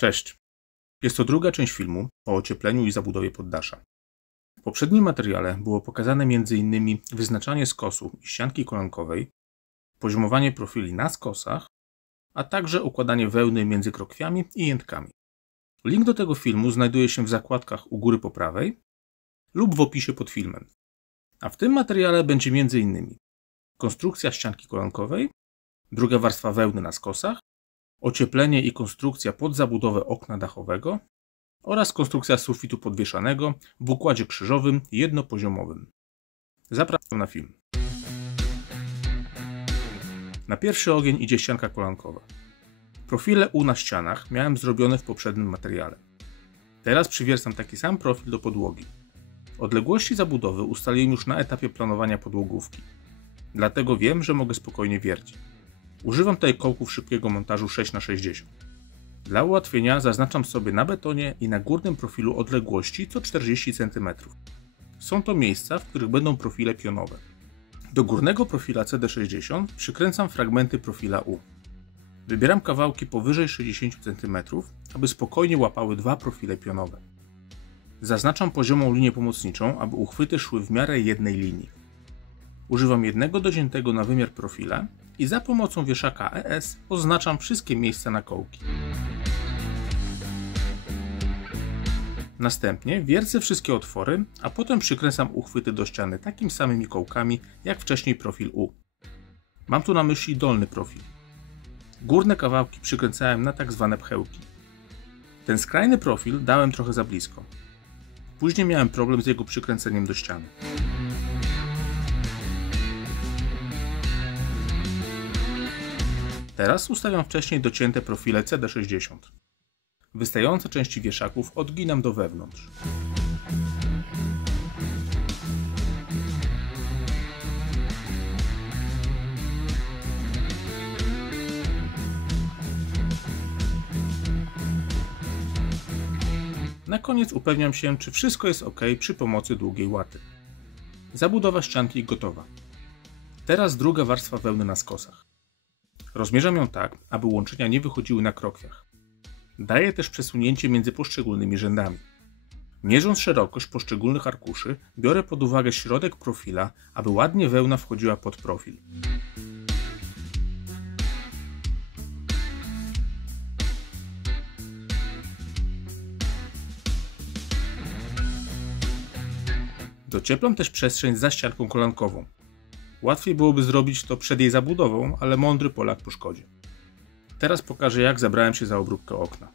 Cześć. Jest to druga część filmu o ociepleniu i zabudowie poddasza. W poprzednim materiale było pokazane m.in. wyznaczanie skosu i ścianki kolankowej, poziomowanie profili na skosach, a także układanie wełny między krokwiami i jętkami. Link do tego filmu znajduje się w zakładkach u góry po prawej lub w opisie pod filmem. A w tym materiale będzie m.in. konstrukcja ścianki kolankowej, druga warstwa wełny na skosach, ocieplenie i konstrukcja pod zabudowę okna dachowego oraz konstrukcja sufitu podwieszanego w układzie krzyżowym jednopoziomowym. Zapraszam na film. Na pierwszy ogień idzie ścianka kolankowa. Profile U na ścianach miałem zrobione w poprzednim materiale. Teraz przywiercam taki sam profil do podłogi. Odległości zabudowy ustaliłem już na etapie planowania podłogówki. Dlatego wiem, że mogę spokojnie wiercić. Używam tutaj kołków szybkiego montażu 6x60. Dla ułatwienia zaznaczam sobie na betonie i na górnym profilu odległości co 40 cm. Są to miejsca, w których będą profile pionowe. Do górnego profila CD60 przykręcam fragmenty profila U. Wybieram kawałki powyżej 60 cm, aby spokojnie łapały dwa profile pionowe. Zaznaczam poziomą linię pomocniczą, aby uchwyty szły w miarę jednej linii. Używam jednego dociętego na wymiar profila i za pomocą wieszaka ES oznaczam wszystkie miejsca na kołki. Następnie wiercę wszystkie otwory, a potem przykręcam uchwyty do ściany takimi samymi kołkami jak wcześniej profil U. Mam tu na myśli dolny profil. Górne kawałki przykręcałem na tak zwane pchełki. Ten skrajny profil dałem trochę za blisko. Później miałem problem z jego przykręceniem do ściany. Teraz ustawiam wcześniej docięte profile CD60. Wystające części wieszaków odginam do wewnątrz. Na koniec upewniam się, czy wszystko jest ok przy pomocy długiej łaty. Zabudowa ścianki gotowa. Teraz druga warstwa wełny na skosach. Rozmierzam ją tak, aby łączenia nie wychodziły na krokwiach. Daję też przesunięcie między poszczególnymi rzędami. Mierząc szerokość poszczególnych arkuszy, biorę pod uwagę środek profila, aby ładnie wełna wchodziła pod profil. Docieplam też przestrzeń za ścianką kolankową. Łatwiej byłoby zrobić to przed jej zabudową, ale mądry Polak po szkodzie. Teraz pokażę, jak zabrałem się za obróbkę okna.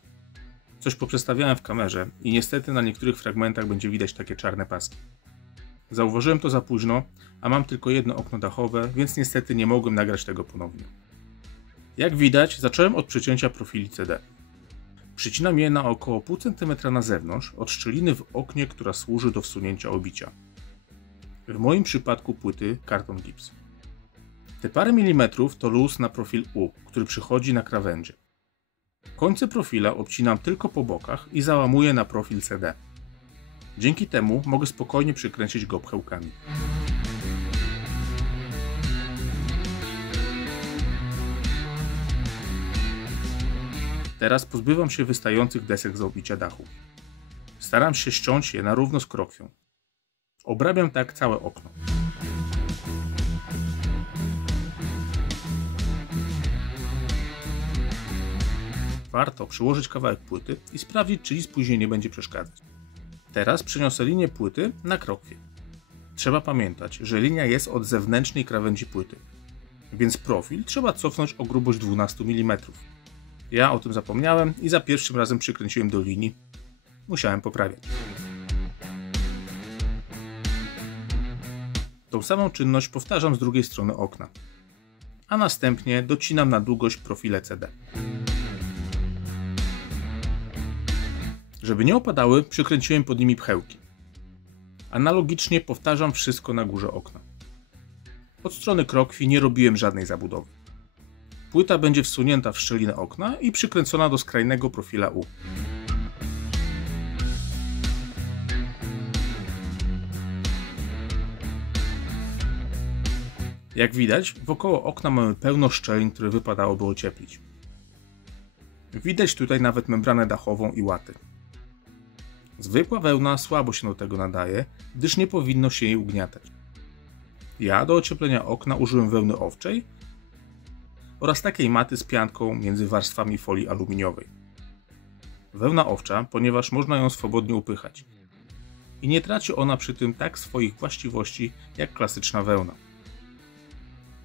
Coś poprzestawiałem w kamerze i niestety na niektórych fragmentach będzie widać takie czarne paski. Zauważyłem to za późno, a mam tylko jedno okno dachowe, więc niestety nie mogłem nagrać tego ponownie. Jak widać, zacząłem od przycięcia profili CD. Przycinam je na około pół centymetra na zewnątrz od szczeliny w oknie, która służy do wsunięcia obicia. W moim przypadku płyty karton gips. Te parę milimetrów to luz na profil U, który przychodzi na krawędzie. Końce profila obcinam tylko po bokach i załamuję na profil CD. Dzięki temu mogę spokojnie przykręcić go pchełkami. Teraz pozbywam się wystających desek z obicia dachu. Staram się ściąć je na równo z krokwią. Obrabiam tak całe okno. Warto przyłożyć kawałek płyty i sprawdzić, czy nic później nie będzie przeszkadzać. Teraz przeniosę linię płyty na krokwie. Trzeba pamiętać, że linia jest od zewnętrznej krawędzi płyty, więc profil trzeba cofnąć o grubość 12 mm. Ja o tym zapomniałem i za pierwszym razem przykręciłem do linii. Musiałem poprawiać. Tą samą czynność powtarzam z drugiej strony okna, a następnie docinam na długość profile CD. Żeby nie opadały, przykręciłem pod nimi pchełki. Analogicznie powtarzam wszystko na górze okna. Od strony krokwi nie robiłem żadnej zabudowy. Płyta będzie wsunięta w szczelinę okna i przykręcona do skrajnego profila U. Jak widać, wokoło okna mamy pełno szczelin, które wypadałoby ocieplić. Widać tutaj nawet membranę dachową i łaty. Zwykła wełna słabo się do tego nadaje, gdyż nie powinno się jej ugniatać. Ja do ocieplenia okna użyłem wełny owczej oraz takiej maty z pianką między warstwami folii aluminiowej. Wełna owcza, ponieważ można ją swobodnie upychać i nie traci ona przy tym tak swoich właściwości jak klasyczna wełna.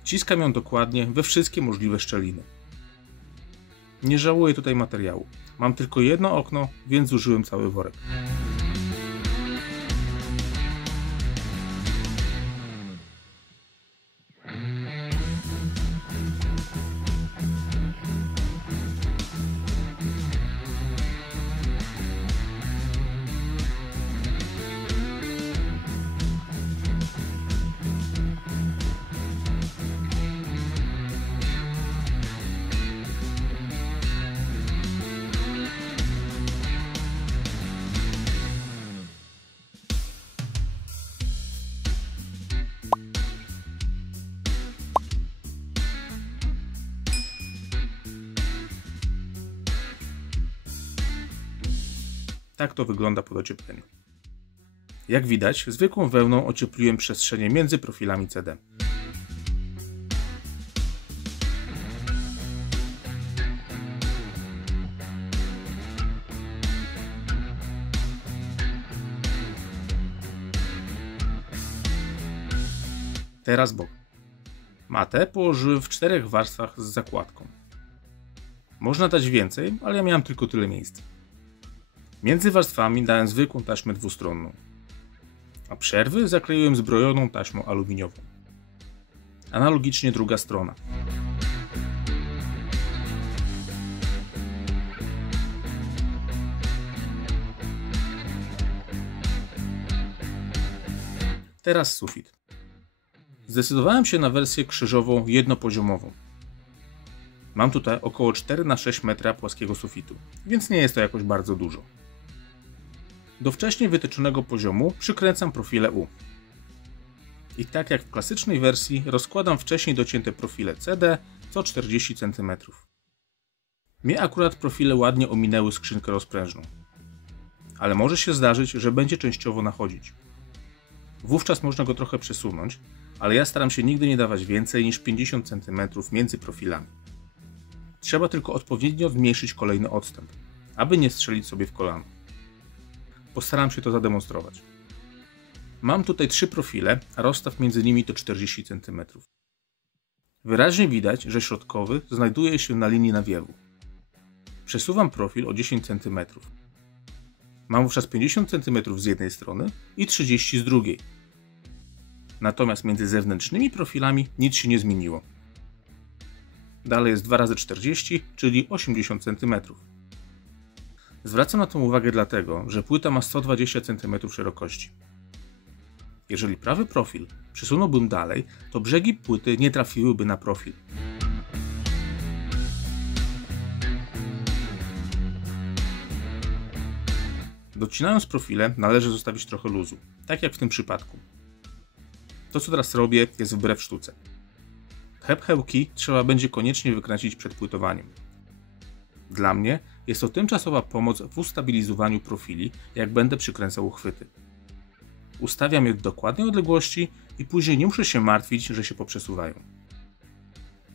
Wciskam ją dokładnie we wszystkie możliwe szczeliny. Nie żałuję tutaj materiału. Mam tylko jedno okno, więc zużyłem cały worek. Tak to wygląda po dociepleniu. Jak widać, zwykłą wełną ociepliłem przestrzenie między profilami CD. Teraz bok. Matę położyłem w 4 warstwach z zakładką. Można dać więcej, ale ja miałem tylko tyle miejsca. Między warstwami dałem zwykłą taśmę dwustronną, a przerwy zakleiłem zbrojoną taśmą aluminiową. Analogicznie druga strona. Teraz sufit. Zdecydowałem się na wersję krzyżową jednopoziomową. Mam tutaj około 4×6 metra płaskiego sufitu, więc nie jest to jakoś bardzo dużo. Do wcześniej wytyczonego poziomu przykręcam profile U. I tak jak w klasycznej wersji rozkładam wcześniej docięte profile CD co 40 cm. Mnie akurat profile ładnie ominęły skrzynkę rozprężną. Ale może się zdarzyć, że będzie częściowo nachodzić. Wówczas można go trochę przesunąć, ale ja staram się nigdy nie dawać więcej niż 50 cm między profilami. Trzeba tylko odpowiednio zmniejszyć kolejny odstęp, aby nie strzelić sobie w kolano. Postaram się to zademonstrować. Mam tutaj 3 profile, a rozstaw między nimi to 40 cm. Wyraźnie widać, że środkowy znajduje się na linii nawiewu. Przesuwam profil o 10 cm. Mam wówczas 50 cm z jednej strony i 30 z drugiej. Natomiast między zewnętrznymi profilami nic się nie zmieniło. Dalej jest 2×40, czyli 80 cm. Zwracam na to uwagę dlatego, że płyta ma 120 cm szerokości. Jeżeli prawy profil przesunąłbym dalej, to brzegi płyty nie trafiłyby na profil. Docinając profile należy zostawić trochę luzu, tak jak w tym przypadku. To co teraz robię jest wbrew sztuce. Pchełki trzeba będzie koniecznie wykręcić przed płytowaniem. Dla mnie jest to tymczasowa pomoc w ustabilizowaniu profili, jak będę przykręcał uchwyty. Ustawiam je w dokładnej odległości i później nie muszę się martwić, że się poprzesuwają.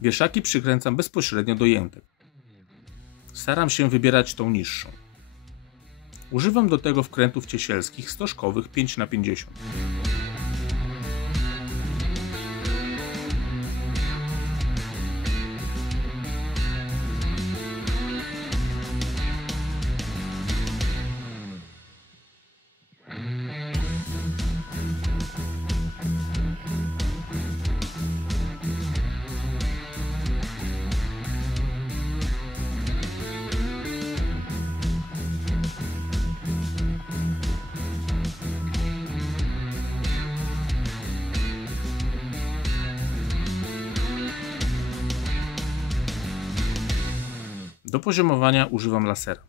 Wieszaki przykręcam bezpośrednio do jętek. Staram się wybierać tą niższą. Używam do tego wkrętów ciesielskich stożkowych 5×50. Do poziomowania używam lasera.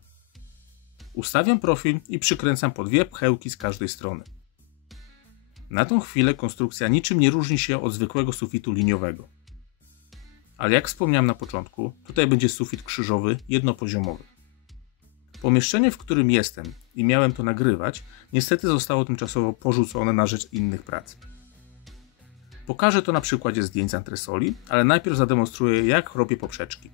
Ustawiam profil i przykręcam po 2 pchełki z każdej strony. Na tą chwilę konstrukcja niczym nie różni się od zwykłego sufitu liniowego. Ale jak wspomniałem na początku, tutaj będzie sufit krzyżowy, jednopoziomowy. Pomieszczenie, w którym jestem i miałem to nagrywać, niestety zostało tymczasowo porzucone na rzecz innych prac. Pokażę to na przykładzie zdjęć z antresoli, ale najpierw zademonstruję, jak robię poprzeczki.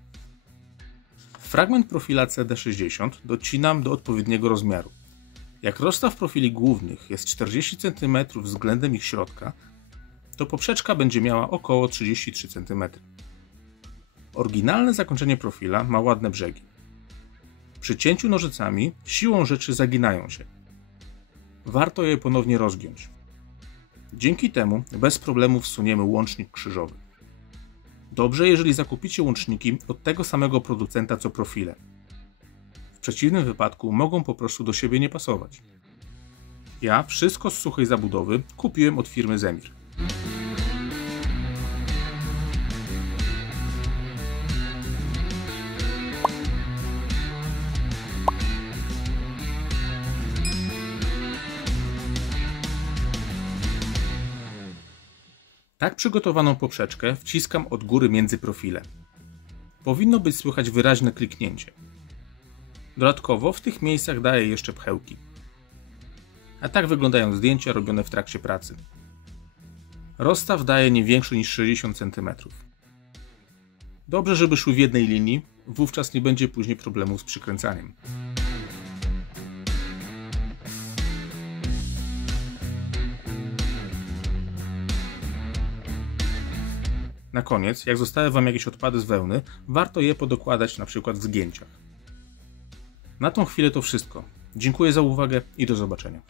Fragment profila CD60 docinam do odpowiedniego rozmiaru. Jak rozstaw profili głównych jest 40 cm względem ich środka, to poprzeczka będzie miała około 33 cm. Oryginalne zakończenie profila ma ładne brzegi. Przy cięciu nożycami siłą rzeczy zaginają się. Warto je ponownie rozgiąć. Dzięki temu bez problemu wsuniemy łącznik krzyżowy. Dobrze, jeżeli zakupicie łączniki od tego samego producenta co profile. W przeciwnym wypadku mogą po prostu do siebie nie pasować. Ja wszystko z suchej zabudowy kupiłem od firmy Zemir. Tak przygotowaną poprzeczkę wciskam od góry między profile. Powinno być słychać wyraźne kliknięcie. Dodatkowo w tych miejscach daję jeszcze pchełki. A tak wyglądają zdjęcia robione w trakcie pracy. Rozstaw daję nie większy niż 60 cm. Dobrze, żeby szły w jednej linii, wówczas nie będzie później problemów z przykręcaniem. Na koniec, jak zostały Wam jakieś odpady z wełny, warto je podokładać na przykład w zgięciach. Na tą chwilę to wszystko. Dziękuję za uwagę i do zobaczenia.